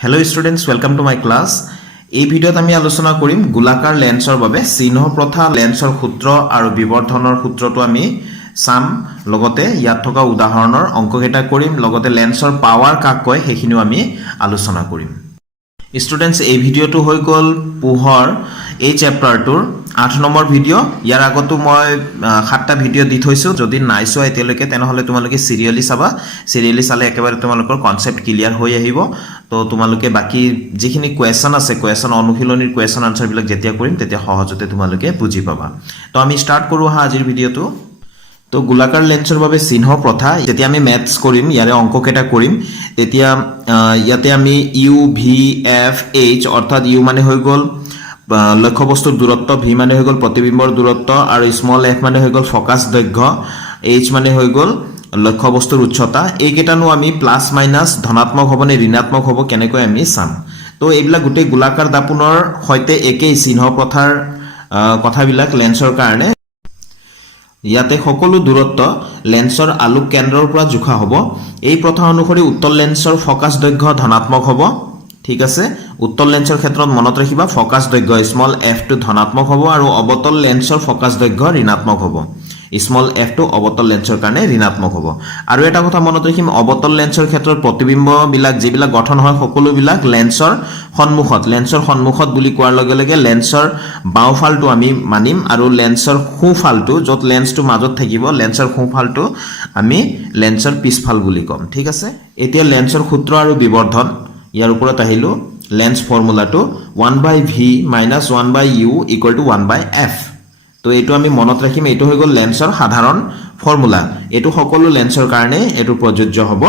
Hello students, welcome to my class. এই ভিডিওত আমি আলোচনা কৰিম গোলাকাৰ লেন্সৰ বাবে চিহ্ন প্ৰথা লেন্সৰ সূত্ৰ আৰু বিবৰ্ধনৰ সূত্ৰটো আমি চাম লগতে ইয়াত থকা উদাহৰণৰ অংককেইটা কৰিম লগতে লেন্সৰ পাৱাৰ কাক কয় সেইখিনিও আমি আলোচনা কৰিম। Students, এই ভিডিওটো হৈ গল পোহৰ এই চ্যাপ্টাৰটোৰ 8 নম্বৰ ভিডিও। ইয়াৰ আগতো মই 7টা ভিডিও দি থৈছো, যদি নাই চোৱা এতিয়ালৈকে তেনেহলে তোমালোকে সিৰিয়ালি চাবা। সিৰিয়ালি চালে একেবাৰে তোমালোকৰ কনসেপ্ট ক্লিয়াৰ হৈ আহিব। তো তোমালোকে বাকি যিখিনি কোৱেশ্চন আছে কোৱেশ্চন অনুশীলনীৰ কোৱেশ্চন আনসাৰ বিলাক যেতিয়া কৰিম তেতিয়া সহজতে তোমালোকে বুজি পাবা। তো আমি স্টাৰ্ট কৰো আজিৰ ভিডিওটো। তো গোলাকাৰ লেন্সৰ বাবে চিহ্ন প্ৰথা যেতিয়া আমি ম্যাথছ কৰিম ইয়াৰে অংককেটা কৰিম তেতিয়া ইয়াতে আমি ইউ ভি এফ এইচ অৰ্থাৎ ইউ মানে হৈ গল লক্ষ্যবস্তুৰ দূৰত্ব, ভি মানে হৈ গল প্ৰতিবিম্বৰ দূৰত্ব আৰু স্মল এফ মানে হৈ গল ফোকাস দৈৰ্ঘ্য, এইচ মানে হৈ গল লক্ষ্যবস্তুৰ উচ্চতা। এই কেটানো আমি প্লাস মাইনাস ধনাত্মক হ'ব নে ঋণাত্মক হ'ব কেনেকৈ আমি চাম। তো এইবিলাক গোটেই গোলাকাৰ দাপোনৰ সৈতে একেই চিহ্ন প্ৰথাৰ কথাবিলাক লেন্সৰ কাৰণে। ইয়াতে সকলো দূৰত্ব লেন্সৰ আলোক কেন্দ্ৰৰ পৰা জোখা হ'ব। এই প্ৰথা অনুসৰি উত্তল লেন্সৰ ফোকাস দৈৰ্ঘ্য ধনাত্মক হ'ব। ঠিক আছে, উত্তল লেন্সৰ ক্ষেত্ৰত মনত ৰাখিবা ফোকাস দৈৰ্ঘ্য স্মল এফ টো ধনাত্মক হ'ব আৰু অবতল লেন্সৰ ফোকাস দৈৰ্ঘ্য ঋণাত্মক হ'ব। স্মল এফ টো অবতল লেন্সৰ কাৰণে ঋণাত্মক হ'ব। আৰু এটা কথা মনত ৰাখিম অবতল লেন্সৰ ক্ষেত্ৰত প্ৰতিবিম্ব বিলাক যিবিলাক গঠন হয় সকলো বিলাক লেন্সৰ সন্মুখত বুলি কোৱাৰ লগে লগে লেন্সৰ বাওঁফালটো আমি মানিম আৰু লেন্সৰ সোঁফালটো য'ত লেন্সটো মাজত থাকিব লেন্সৰ সোঁফালটো আমি লেন্সৰ পিছফাল বুলি ক'ম। ঠিক আছে, এতিয়া লেন্সৰ সূত্ৰ আৰু বিবৰ্ধন ইয়াৰ ওপৰত আহিলো। লেন্স ফৰ্মুলাটো 1/v - 1/u = 1/f। তো এইটো আমি মনত ৰাখিম, এইটো হৈ গল লেন্সৰ সাধাৰণ ফৰ্মুলা। এইটো সকলো লেন্সৰ কাৰণে এইটো প্ৰযোজ্য হ'ব।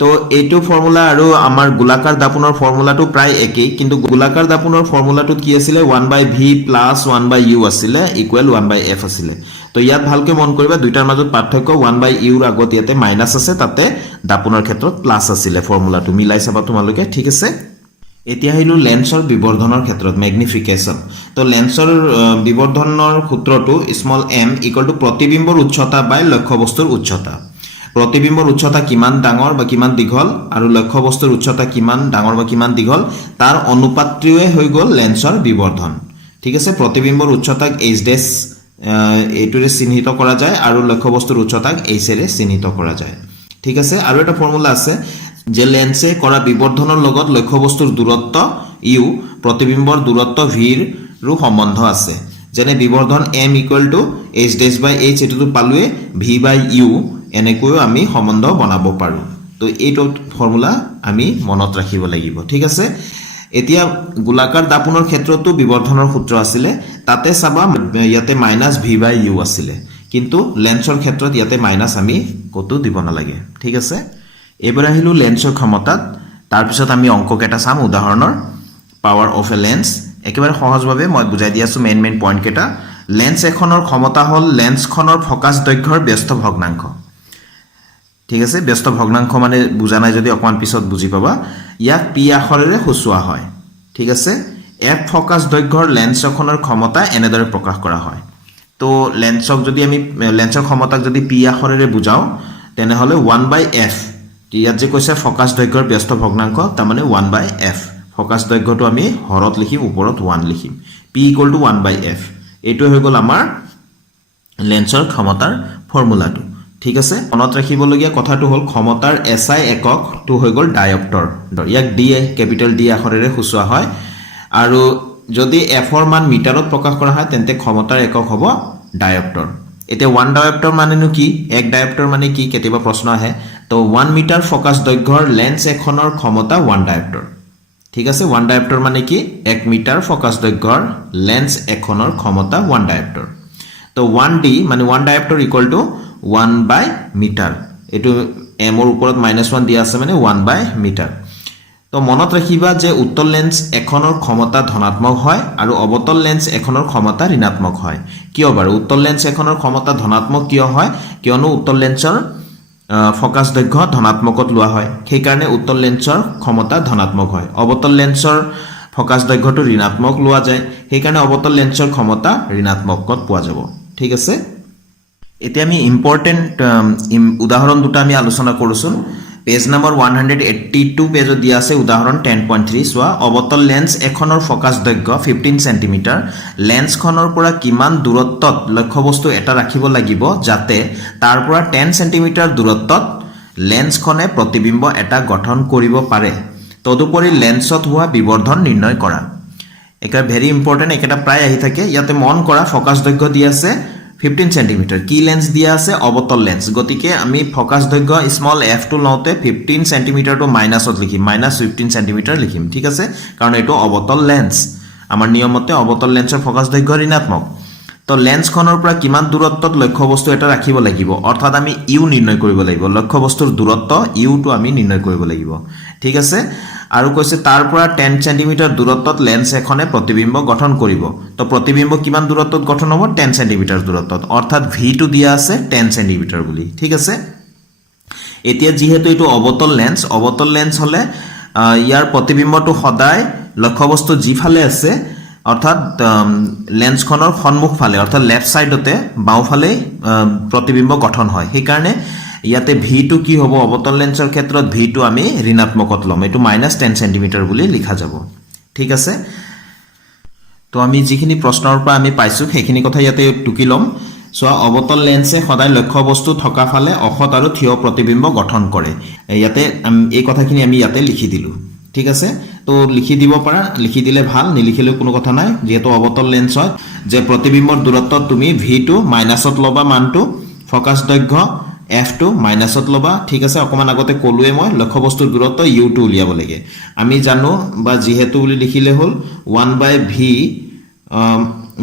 তো এইটো ফৰ্মুলা আৰু আমাৰ গোলাকাৰ দাপোনৰ ফৰ্মুলাটো প্ৰায় একেই, কিন্তু গোলাকাৰ দাপোনৰ ফৰ্মুলাটোত কি আছিলে 1/v + 1/u আছিলে = 1/f আছিলে। তো ইয়াত ভালকৈ মন কৰিবা দুইটাৰ মাজত পাৰ্থক্য 1/u ৰ আগত ইয়াতে মাইনাস আছে, তাতে দাপোনৰ ক্ষেত্ৰত প্লাস আছিলে। ফৰ্মুলাটো মিলাই চাবা তোমালোকে। ঠিক আছে, এতিয়া আহিলো লেন্সৰ বিবৰ্ধনৰ ক্ষেত্ৰত ম্যাগনিফিকেশন। তো লেন্সৰ বিবৰ্ধনৰ সূত্ৰটো স্মল m = প্ৰতিবিম্বৰ উচ্চতা বাই লক্ষ্যবস্তুৰ উচ্চতা। প্ৰতিবিম্বৰ উচ্চতা কিমান ডাঙৰ বা কিমান দীঘল আৰু লক্ষ্যবস্তুৰ উচ্চতা কিমান ডাঙৰ বা কিমান দীঘল তাৰ অনুপাত্ৰীয়ে হৈ গল লেন্সৰ বিবৰ্ধন। ঠিক আছে, প্ৰতিবিম্বৰ উচ্চতাক h' এইটোৰে চিহ্নিত কৰা যায় আৰু লক্ষ্যবস্তুৰ উচ্চতাক h ৰে চিহ্নিত কৰা যায়। ঠিক আছে, আৰু এটা ফৰ্মুলা আছে যে লেন্সে কৰা বিবৰ্ধনৰ লগত লক্ষ্যবস্তুৰ দূৰত্ব ইউ প্ৰতিবিম্বৰ দূৰত্ব ভিৰ ৰো সম্বন্ধ আছে। যেনে বিবৰ্ধন m = h'/h এটোটো পালোৱে v/u এনেকৈও আমি সম্বন্ধ বনাব পাৰো। তো এইটো ফৰ্মুলা আমি মনত ৰাখিব লাগিব। ঠিক আছে, এতিয়া গোলাকাৰ দাপোনৰ ক্ষেত্ৰতো বিবৰ্ধনৰ সূত্ৰ আছিলে, তাতে চাবা ইয়াতে -v/u আছিলে, কিন্তু লেন্সৰ ক্ষেত্ৰত ইয়াতে মাইনাস আমি কতো দিব নালাগে। ঠিক আছে, এবাৰ আহিলো লেন্সৰ ক্ষমতাত। তাৰ পিছত আমি অংককেটা চাম উদাহৰণৰ। পাৱাৰ অফ এ লেন্স একেবাৰে সহজভাৱে মই বুজাই দি আছো মেইন পইণ্ট কেটা। লেন্স এখনৰ ক্ষমতা হল লেন্সখনৰ ফোকাস দৈৰ্ঘ্যৰ ব্যস্ত ভগ্নাংশ। ঠিক আছে, ব্যস্ত ভগ্নাংশ মানে বুজা নাই যদি অকমান পিছত বুজি পাবা। ইয়াক পি আখৰেৰে সূচোৱা হয়। ঠিক আছে, এফ ফোকাস দৈৰ্ঘ্যৰ লেন্স এখনৰ ক্ষমতা এনেদৰে প্ৰকাশ কৰা হয়। তো লেন্সক যদি আমি লেন্সৰ ক্ষমতাক যদি পি আখৰেৰে বুজাও তেনেহলে 1/f। ইয়াত যে কৈছে ফোকাস দৈৰ্ঘ্যৰ ব্যস্ত ভগ্নাংশ তাৰ মানে 1/f। ফোকাস দৈৰ্ঘ্যটো আমি হৰত লিখিম ওপৰত 1 লিখিম। p = 1/f। এইটো হৈ গল আমাৰ লেন্সৰ ক্ষমতাৰ ফৰ্মুলাটো। ঠিক আছে, মনত ৰাখিবলগীয়া কথাটো হল ক্ষমতাৰ SI এককটো হৈ গল ডায়প্টৰ। ইয়াক d কেপিটেল D আখৰেৰে সূচোৱা হয় আৰু যদি f ৰ মান মিটাৰত প্ৰকাশ কৰা হয় তেন্তে ক্ষমতাৰ একক হ'ব ডায়প্টৰ। এতিয়া 1 ডায়প্টৰ মানেনো কি, 1 ডায়প্টৰ মানে কি কেতিয়াবা প্ৰশ্ন আহে। তো 1 মিটাৰ ফোকাস দৈৰ্ঘ্যৰ লেন্স এখনৰ ক্ষমতা 1 ডায়প্টৰ। ঠিক আছে, 1 ডায়প্টৰ মানে কি 1 মিটাৰ ফোকাস দৈৰ্ঘ্যৰ লেন্স এখনৰ ক্ষমতা 1 ডায়প্টৰ। তো 1d মানে 1 ডায়প্টৰ = 1/মিটাৰ। এইটো m ৰ ওপৰত -1 দিয়া আছে মানে 1/মিটাৰ। তো মনত ৰাখিবা যে উত্তল লেন্স এখনৰ ক্ষমতা ধনাত্মক হয় আৰু অবতল লেন্স এখনৰ ক্ষমতা ঋণাত্মক হয়। কিয় বাৰু উত্তল লেন্স এখনৰ ক্ষমতা ধনাত্মক কিয় হয়, কিয়নো উত্তল লেন্সৰ ফোকাস দৈৰ্ঘ্য ধনাত্মকত লোৱা হয়, সেই কাৰণে উত্তল লেন্সৰ ক্ষমতা ধনাত্মক হয়। অবতল লেন্সৰ ফোকাস দৈৰ্ঘ্যটো ঋণাত্মক লোৱা যায়, সেই কাৰণে অবতল লেন্সৰ ক্ষমতা ঋণাত্মকত পোৱা যাব। ঠিক আছে, এতিয়া আমি ইম্পৰ্টেন্ট উদাহৰণ দুটা আমি আলোচনা কৰোচোন। পেজ নম্বৰ 182 পেজত দিয়া আছে উদাহৰণ 10.3 চোৱা অৱতল লেন্স এখনৰ ফকাছ দৈৰ্ঘ্য 15 সেন্টিমিটাৰ লেন্সখনৰ পৰা কিমান দূৰত্বত লক্ষ্যবস্তু এটা ৰাখিব লাগিব যাতে তাৰ পৰা 10 সেন্টিমিটাৰ দূৰত্বত লেন্সখনে প্ৰতিবিম্ব এটা গঠন কৰিব পাৰে তদুপৰি লেন্সত হোৱা বিবৰ্ধন নিৰ্ণয় কৰা এটা ভেৰি ইম্পৰ্টেন্ট এটা প্ৰায় আহি থাকে ইয়াতে মন কৰা ফকাছ দৈৰ্ঘ্য দিয়া আছে 15 সেন্টিমিটাৰ কি লেন্স দিয়া আছে অৱতল লেন্স গতিকে আমি ফকাছ দৈৰ্ঘ্য স্মল f টো লওঁতে 15 সেন্টিমিটাৰ টো মাইনাসত লিখিম -15 সেন্টিমিটাৰ লিখিম ঠিক আছে কাৰণ এটো অৱতল লেন্স আমাৰ নিয়মতে অৱতল লেন্সৰ ফকাছ দৈৰ্ঘ্য ঋণাত্মক তো লেন্সখনৰ পৰা কিমান দূৰত্বত লক্ষ্যবস্তু এটা ৰাখিব লাগিব অৰ্থাৎ আমি ইউ নিৰ্ণয় কৰিব লাগিব লক্ষ্যবস্তুৰ দূৰত্ব ইউ টো আমি নিৰ্ণয় কৰিব লাগিব ঠিক আছে আৰু কৈছে তাৰ পৰা 10 সেন্টিমিটাৰ দূৰত্বত লেন্স এখনে প্ৰতিবিম্ব গঠন কৰিব তো প্ৰতিবিম্ব কিমান দূৰত্বত গঠন হ'ব 10 সেন্টিমিটাৰ দূৰত্বত অৰ্থাৎ ভি টো দিয়া আছে 10 সেন্টিমিটাৰ বুলি ঠিক আছে এতিয়া যেহেতু এটো অৱতল লেন্স হলে ইয়াৰ প্ৰতিবিম্বটো সদায় লক্ষ্যবস্তু যিফালে আছে অৰ্থাৎ লেন্সখনৰ সন্মুখ ফালে অৰ্থাৎ লেফট সাইডতে বাওফালে প্ৰতিবিম্ব গঠন হয় সেই কাৰণে ইয়াতে ভি টো কি হ'ব অৱতল লেন্সৰ ক্ষেত্ৰত ভি টো আমি ঋণাত্মকত লম এটো -10 সেন্টিমিটাৰ বুলি লিখা যাব ঠিক আছে তো আমি যিখিনি প্ৰশ্নৰ পৰা আমি পাইছো সেইখিনি কথা ইয়াতে টুকি লম সো অৱতল লেন্সে সদায় লক্ষ্যবস্তু থকা ফালে অখত আৰু থিয় প্ৰতিবিম্ব গঠন কৰে ইয়াতে এই কথাখিনি আমি ইয়াতে লিখি দিলো ঠিক আছে তো লিখি দিব পাৰা লিখি দিলে ভাল নিলিখিলে কোনো কথা নাই যেহেতু অৱতল লেন্স হয় যে প্ৰতিবিম্বৰ দূৰত্ব তুমি ভি টো মাইনাসত লবা মানটো ফকাছ দৈৰ্ঘ্য f টো মাইনাসত লবা ঠিক আছে অকমান আগতে কলুৱে মই লক্ষ্যবস্তুৰ দূৰত্ব u টো উলিয়াব লাগে আমি জানো বা যেহেতু বুলি লিখিলে হল 1/v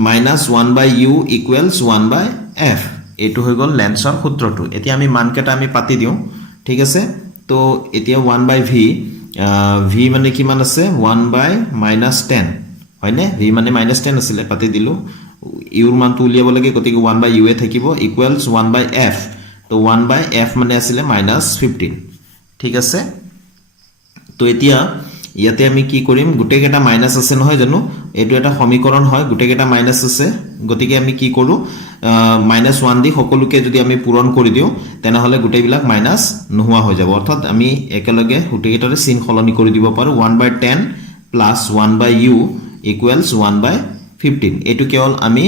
minus 1/u equals 1/f এটো হৈ গল লেন্সৰ সূত্ৰটো এতিয়া আমি মানকেটা আমি পাতি দিও ঠিক আছে তো এতিয়া 1/v v মানে কিমান আছে 1/-10 হয়নে v মানে -10 আছিল পাতি দিলো u ৰ মানটো উলিয়াব লাগে গতিকে 1/u এ থাকিব equals 1/f তো 1/f মানে আছিল -15 ঠিক আছে তো এতিয়া ইয়াতে আমি কি কৰিম গুটেকেটা মাইনাস আছে নহয় জানো এটো এটা সমীকৰণ হয় গুটেকেটা মাইনাস আছে গতিকে আমি কি কৰো -1 দি সকলোকে যদি আমি পূৰণ কৰি দিও তেনে হলে গুটেবিলাক মাইনাস নোহোৱা হৈ যাব অৰ্থাৎ আমি একেলগে গুটেকেটাৰে চিন সলনি কৰি দিব পাৰো 1/10 plus 1/u equals 1/15 এটো কেৱল আমি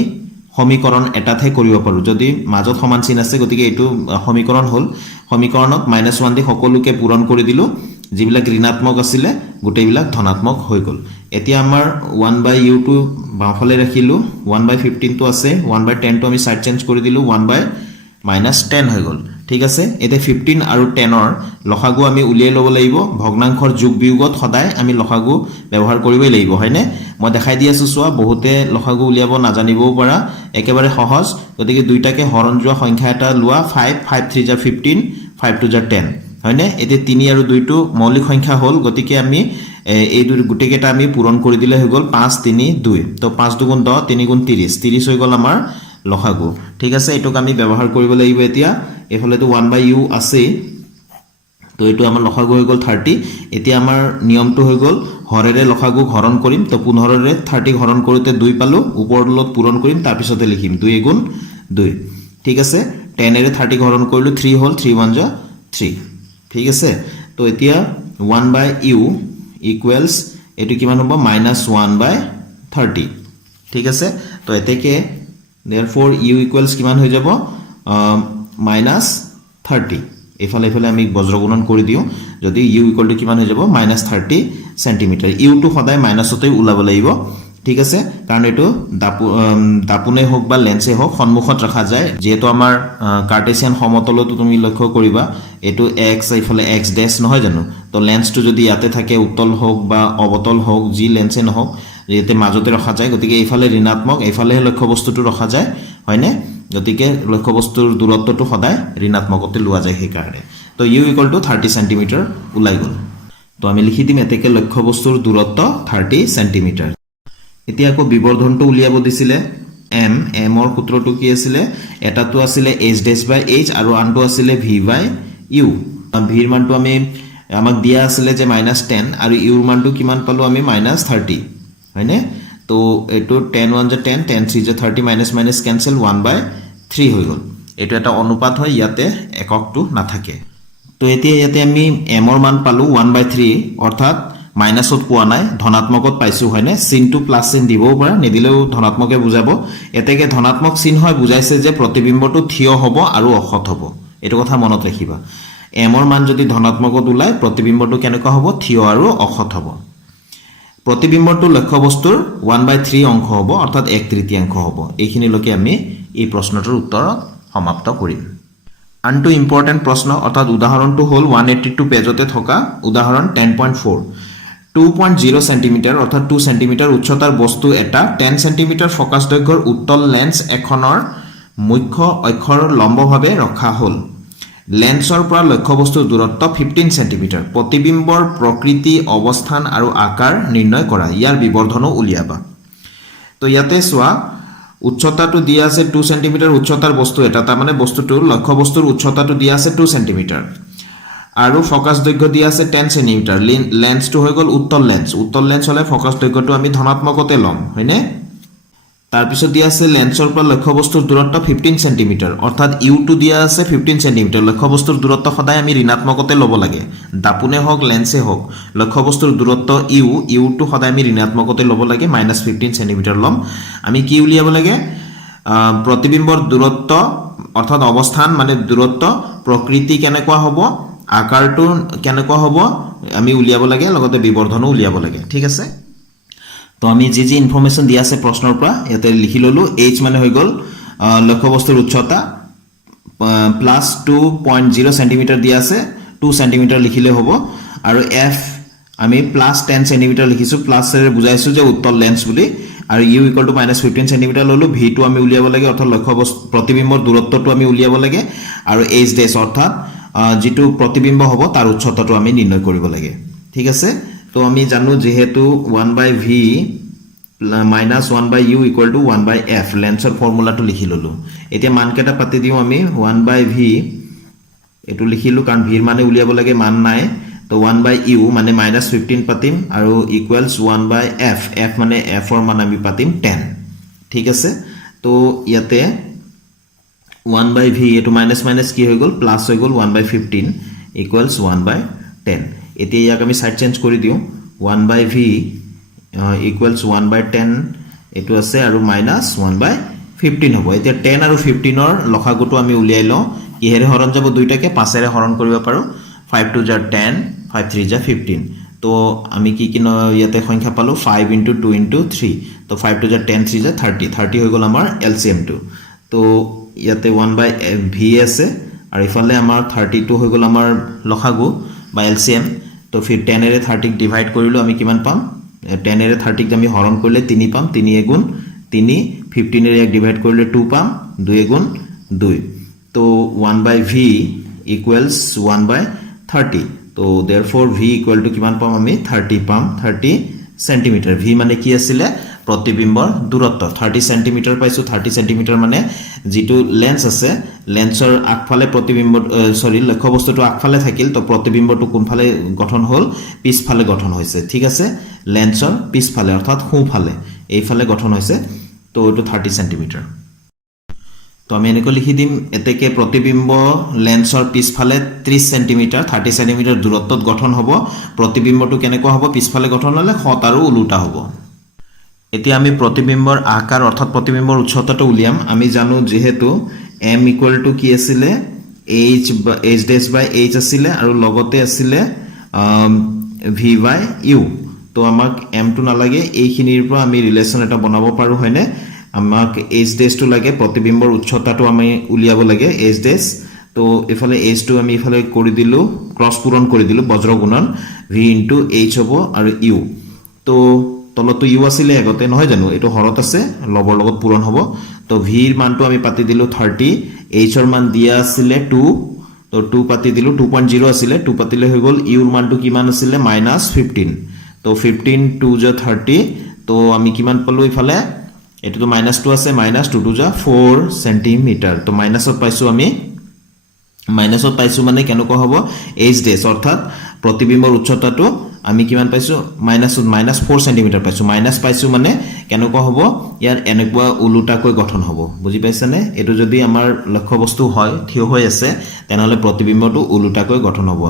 সমীকৰণ এটাতে কৰিব পাৰো যদি মাজত সমান চিন আছে গতিকে এটো সমীকৰণ হল সমীকৰণত -1 দি সকলোকে পূৰণ কৰি দিলো যিবিলাক ঋণাত্মক আছিল গুটেবিলাক ধনাত্মক হৈ গল এতিয়া আমাৰ 1/u টো বাওফালে ৰাখিলো 1/15 টো আছে 1/10 টো আমি সাইড চেঞ্জ কৰি দিলো 1/-10 হৈ গল ঠিক আছে এতে 15 আৰু 10 ৰ লসাগু আমি উলিয়াই লব লাগিব ভগ্নাংশৰ যোগ বিয়োগত সদায় আমি লসাগু ব্যৱহাৰ কৰিবই লাগিব হয়নে মই দেখাই দি আছো সোৱা বহুতে লসাগু উলিয়াব নাজানিবও পাৰা একেবাৰে সহজ গতিকে দুইটাকে হৰণ যোৱা সংখ্যা এটা লোৱা 5 5 3 যা 15 5 2 যা 10 হয়নে এতে 3 আৰু 2 টো মৌলিক সংখ্যা হল গতিকে আমি এই দুই গুটেকেটা আমি পূৰণ কৰি দিলে হৈ গল 5 3 2 তো 5 2 গুণ 10 3 গুণ 30 30 হৈ গল আমাৰ লসাগু ঠিক আছে এটোক আমি ব্যৱহাৰ কৰিব লাগিব এতিয়া এফালে তো 1/u আছে তো এটো আমাৰ লসাগু হৈ গল 30 এতিয়া আমাৰ নিয়মটো হৈ গল হৰেৰে লসাগু হৰণ কৰিম তো 15 ৰে 30 হৰণ কৰোতে 2 পালো ওপৰলত পূৰণ কৰিম তাৰ পিছতে লিখিম 2 গুণ 2 ঠিক আছে 10 ৰে 30 হৰণ কৰিলো 3 হল 3 1 যা 3 ঠিক আছে তো এতিয়া 1/u equals এটো কিমান হ'ব -1/30 ঠিক আছে তো এতেকে therefore u equals কিমান হৈ যাব -30 এফালে এফালে আমি বজ্ৰগুণন কৰি দিও যদি u equal to কিমান হৈ যাব -30 সেন্টিমিটাৰ u টো সদায় মাইনাসতে উলাব লাগিব ঠিক আছে কাৰণ এটো দাপুনে হোক বা লেন্সে হোক সন্মুখত ৰাখা যায় যেহেতু আমাৰ কাৰ্টেসিয়ান সমতলটো তুমি লক্ষ্য কৰিবা এটো x এফালে x ড্যাশ নহয় জানো তো লেন্সটো যদি ইয়াতে থাকে উত্তল হোক বা অবতল হোক যি লেন্সে নহওক যেতে মাজতে ৰখা যায় গতিকে এফালে ঋণাত্মক এফালে লক্ষ্য বস্তুটো ৰখা যায় হয়নে গতিকে লক্ষ্য বস্তুৰ দূৰত্বটো সদায় ঋণাত্মকতে লোৱা যায় সেই কাৰণে তো u equal to 30 সেন্টিমিটাৰ উলাই গল তো আমি লিখি দিম এতেকে লক্ষ্য বস্তুৰ দূৰত্ব 30 সেন্টিমিটাৰ এতিয়া আকৌ বিবৰ্ধনটো উলিয়াব দিছিলে m ৰ সূত্ৰটো কি আছিল এটাটো আছিল h'/h আৰু আনটো আছিল v/u v ৰ মানটো আমি আমাক দিয়া আছিল যে -10 আৰু u ৰ মানটো কিমান পালো আমি -30 হয়নে তো এটো 10 1 যা 10 10 3 যা 30 মাইনাস মাইনাস ক্যান্সেল 1/3 হৈ গল এটো এটা অনুপাত হয় ইয়াতে এককটো নাথাকে তো এতিয়া ইয়াতে আমি এমৰ মান পালো 1/3 অৰ্থাৎ মাইনাছত পোৱা নাই ধনাত্মকত পাইছো হয়নে চিনটো প্লাস চিন দিবও পাৰা নিদিলেও ধনাত্মকে বুজাব এতেকে ধনাত্মক চিন হয় বুজাইছে যে প্ৰতিবিম্বটো থিয় হ'ব আৰু অসৎ হ'ব এটো কথা মনত ৰাখিবা এমৰ মান যদি ধনাত্মকত ওলাই প্ৰতিবিম্বটো কেনেকুৱা হ'ব থিয় আৰু অসৎ হ'ব প্ৰতিবিম্বটো লক্ষ্যবস্তুৰ 1/3 অংশ হ'ব অৰ্থাৎ 1/3 হ'ব এইখিনিলৈকে আমি এই প্ৰশ্নটোৰ উত্তৰত সমাপ্ত কৰিম আনটো ইম্পৰ্টেন্ট প্ৰশ্ন অৰ্থাৎ উদাহৰণটো হ'ল 182 পেজতে থকা উদাহৰণ 10.4 2.0 সেন্টিমিটাৰ অৰ্থাৎ 2 সেন্টিমিটাৰ উচ্চতাৰ বস্তু এটা 10 সেন্টিমিটাৰ ফোকাস দৈৰ্ঘ্যৰ উত্তল লেন্স এখনৰ মুখ্য অক্ষৰ লম্বভাৱে ৰখা হ'ল লেন্সৰ পৰা লক্ষ্যবস্তুৰ দূৰত্ব 15 সেন্টিমিটাৰ প্ৰতিবিম্বৰ প্ৰকৃতি অৱস্থান আৰু আকাৰ নিৰ্ণয় কৰা ইয়াৰ বিবৰ্ধনো উলিয়াবা তো ইয়াতে সোৱা উচ্চতাটো দিয়া আছে 2 সেন্টিমিটাৰ উচ্চতাৰ বস্তু এটা তাৰ মানে বস্তুটোৰ লক্ষ্যবস্তুৰ উচ্চতাটো দিয়া আছে 2 সেন্টিমিটাৰ আৰু ফোকাস দৈৰ্ঘ্য দিয়া আছে 10 সেন্টিমিটাৰ লেন্সটো হৈ গল উত্তল লেন্স হলে ফোকাস দৈৰ্ঘ্যটো আমি ধনাত্মকতে লম হয়নে তাৰ পিছত দিয়া আছে লেন্সৰ পৰা লক্ষ্যবস্তুৰ দূৰত্ব 15 সেন্টিমিটাৰ অৰ্থাৎ ইউ টু দিয়া আছে 15 সেন্টিমিটাৰ লক্ষ্যবস্তুৰ দূৰত্ব সদায় আমি ঋণাত্মকতে লব লাগে দাপুনে হওক লেন্সে হওক লক্ষ্যবস্তুৰ দূৰত্ব ইউ টু সদায় আমি ঋণাত্মকতে লব লাগে -15 সেন্টিমিটাৰ লম আমি কি উলিয়াব লাগে প্ৰতিবিম্বৰ দূৰত্ব অৰ্থাৎ অৱস্থান মানে দূৰত্ব প্ৰকৃতি কেনেকুৱা হ'ব আকাৰটো কেনেকুৱা হ'ব আমি উলিয়াব লাগে লগতে বিবৰ্ধনো উলিয়াব লাগে ঠিক আছে তো আমি যি ইনফৰমেশন দিয়া আছে প্ৰশ্নৰ পৰা ইয়াতে লিখি ললো h মানে হৈ গল লক্ষ্যবস্তুৰ উচ্চতা প্লাস 2.0 সেন্টিমিটাৰ দিয়া আছে 2 সেন্টিমিটাৰ লিখিলে হ'ব আৰু f আমি প্লাস 10 সেন্টিমিটাৰ লিখিছো প্লাস এৰে বুজাইছো যে উত্তল লেন্স বুলি আৰু u = -15 সেন্টিমিটাৰ ললো v টো আমি উলিয়াব লাগে অৰ্থাৎ লক্ষ্যবস্তু প্ৰতিবিম্বৰ দূৰত্বটো আমি উলিয়াব লাগে আৰু h ডেশ অৰ্থাৎ যেটো প্ৰতিবিম্ব হ'ব তাৰ উচ্চতাটো আমি নিৰ্ণয় কৰিব লাগে ঠিক আছে তো আমি জানো যেহেতু 1/v minus 1/u equal to 1/f লেন্সৰ ফৰ্মুলাটো লিখি ললো এতিয়া মানকেটা পাতি দিও আমি 1/v এটো লিখিলো কাৰণ v ৰ মানে উলিয়াব লাগে মান নাই তো 1/u মানে -15 পাতিম আৰু ইকুৱেলস 1/f f মানে f ৰ মান আমি পাতিম 10 ঠিক আছে তো ইয়াতে 1/v এটো মাইনাস মাইনাস কি হৈ গল প্লাস হৈ গল 1/15 ইকুৱেলস 1/10 এতিয়া ইয়াক আমি সাইড চেঞ্জ কৰি দিও 1/v equals 1/10 এটো আছে আৰু minus 1/15 হ'ব এতিয়া 10 আৰু 15 ৰ লসাগুটো আমি উলিয়াই লওঁ কিহেৰে হৰণ যাব দুইটাকে 5 এৰে হৰণ কৰিব পাৰো 5 2 * 10 5 3 * 15 তো আমি কি কি ইয়াতে সংখ্যা পালো 5 * 2 * 3 তো 5 2 * 10 3 * 30 হৈ গল আমাৰ LCM টো তো ইয়াতে 1/v আছে আৰু ইফালে আমাৰ 32 হৈ গল আমাৰ লসাগু বা LCM তো ফিৰ 10 এৰে 30 ক ডিভাইড কৰিলো আমি কিমান পাম 10 এৰে 30 ক আমি হৰণ কৰিলে 3 পাম 3 গুণ 3 15 এৰে 1 ডিভাইড কৰিলে 2 পাম 2 গুণ 2 তো 1/v equals 1/30 তো therefore v equal to কিমান পাম আমি 30 পাম 30 সেন্টিমিটার v মানে কি আছিল প্ৰতিবিম্বৰ দূৰত্ব 30 সেন্টিমিটাৰ পাইছো 30 সেন্টিমিটাৰ মানে যেটো লেন্স আছে লেন্সৰ আগফালে প্ৰতিবিম্ব সৰি লক্ষ্যবস্তুটো আগফালে থাকিল তো প্ৰতিবিম্বটো কোনফালে গঠন হল পিছফালে গঠন হৈছে ঠিক আছে লেন্সৰ পিছফালে অৰ্থাৎ সোঁফালে এইফালে গঠন হৈছে তো এটো 30 সেন্টিমিটাৰ তো আমি এনেকৈ লিখি দিম এতেকে প্ৰতিবিম্ব লেন্সৰ পিছফালে 30 সেন্টিমিটাৰ 30 সেন্টিমিটাৰ দূৰত্বত গঠন হ'ব প্ৰতিবিম্বটো কেনেকুৱা হ'ব পিছফালে গঠন হলে খত আৰু উলুটা হ'ব এতিয়া আমি প্ৰতিবিম্বৰ আকাৰ অৰ্থাৎ প্ৰতিবিম্বৰ উচ্চতাটো উলিয়াম আমি জানো যেহেতু m = কি আছিল h dash by h আছিল আৰু লগতে আছিল v by u তো আমাক m টো নালাগে এইখিনিৰ পৰা আমি ৰিলেচন এটা বনাব পাৰো হয়নে আমাক h dash টো লাগে প্ৰতিবিম্বৰ উচ্চতাটো আমি উলিয়াব লাগে h dash তো ইফালে h টো আমি ইফালে কৰি দিলো ক্ৰস পূৰণ কৰি দিলো বজ্ৰ গুণন v * h হ'ব আৰু u তো তলতো u আছিল আগতে নহয় জানো এটো হৰত আছে লবৰ লগত পূৰণ হ'ব তো v ৰ মানটো আমি পাতি দিলো 30 h ৰ মান দিয়া আছিল 2 তো 2 পাতি দিলো 2.0 আছিল 2 পাতিলে হৈ গল u ৰ মানটো কিমান আছিল -15 তো 15 2 * 30 তো আমি কিমান পালো ইফালে এটো তো -2 আছে -2 2 * 4 সেন্টিমিটাৰ তো মাইনাসত পাইছো আমি মাইনাসত পাইছো মানে কেনেকুৱা হ'ব h dash অৰ্থাৎ প্ৰতিবিম্বৰ উচ্চতাটো আমি কিমান পাইছো -4 সেন্টিমিটাৰ পাইছো মাইনাস পাইছো মানে কেনেকুৱা হ'ব ইয়াৰ এনেকুৱা উলুটাকৈ গঠন হ'ব বুজি পাইছানে এটো যদি আমাৰ লক্ষ্য বস্তু হয় থিয় হৈ আছে তেনেহলে প্ৰতিবিম্বটো উলুটাকৈ গঠন হ'ব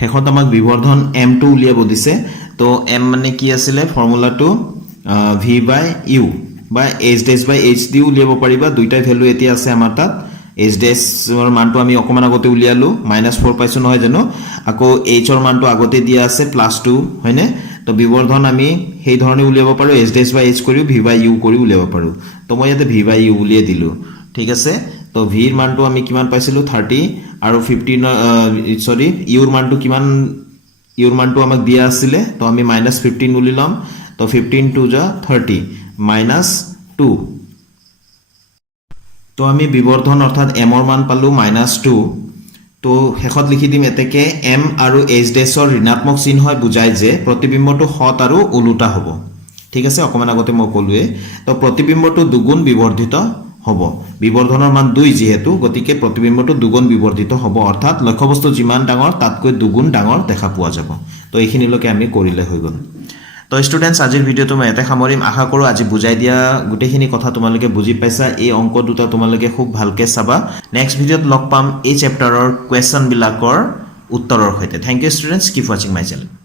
হেখত আমাক বিবৰ্ধন m2 উলিয়াব দিছে তো m মানে কি আছিল ফৰ্মুলাটো v/u বা h'/hd উলিয়াব পাৰিবা দুইটা ভ্যালু এতিয়া আছে আমাৰ তাত h' ৰ মানটো আমি অকমান আগতে উলিয়ালো -4 পাইছো নহয় জানো আকৌ h ৰ মানটো আগতে দিয়া আছে +2 হয়নে তো বিবৰ্ধন আমি সেই ধৰণে উলিয়াব পাৰো h'/h কৰি v/u কৰি উলিয়াব পাৰো তো মই ইয়াতে v/u উলিয়াই দিলো ঠিক আছে তো v ৰ মানটো আমি কিমান পাইছিলো 30 আৰু 15 সৰি u ৰ মানটো কিমান u ৰ মানটো আমাক দিয়া আছিল তো আমি -15 উলিলাম তো 15 2 যা 30 -2 তো আমি বিবৰ্ধন অৰ্থাৎ m ৰ মান পালো -2 তো হেখত লিখি দিম এতেকে m আৰু h' ৰ ঋণাত্মক চিহ্নই বুজায় যে প্ৰতিবিম্বটো হত আৰু উলুটা হ'ব ঠিক আছে অকমান আগতে মই কলোৱে তো প্ৰতিবিম্বটো দুগুণ বিবৰ্ধিত হ'ব বিবৰ্ধনৰ মান 2 যেহেতু গতিকে প্ৰতিবিম্বটো দুগুণ বিবৰ্ধিত হ'ব অৰ্থাৎ লক্ষ্যবস্তু যিমান ডাঙৰ তাতকৈ দুগুণ ডাঙৰ দেখা পোৱা যাব তো এইখিনিলৈকে আমি কৰিলে হৈ গ'ল তো স্টুডেন্টস আজিৰ ভিডিওটো মই এতে সামৰিম আশা কৰো আজি বুজাই দিয়া গুটেখিনি কথা তোমালোকে বুজি পাইছা এই অংক দুটা তোমালোকে খুব ভালকে চাবা নেক্সট ভিডিওত লগ পাম এই চেপ্টাৰৰ কোৱেশ্চন বিলাকৰ উত্তৰৰ সৈতে thank you students keep watching my channel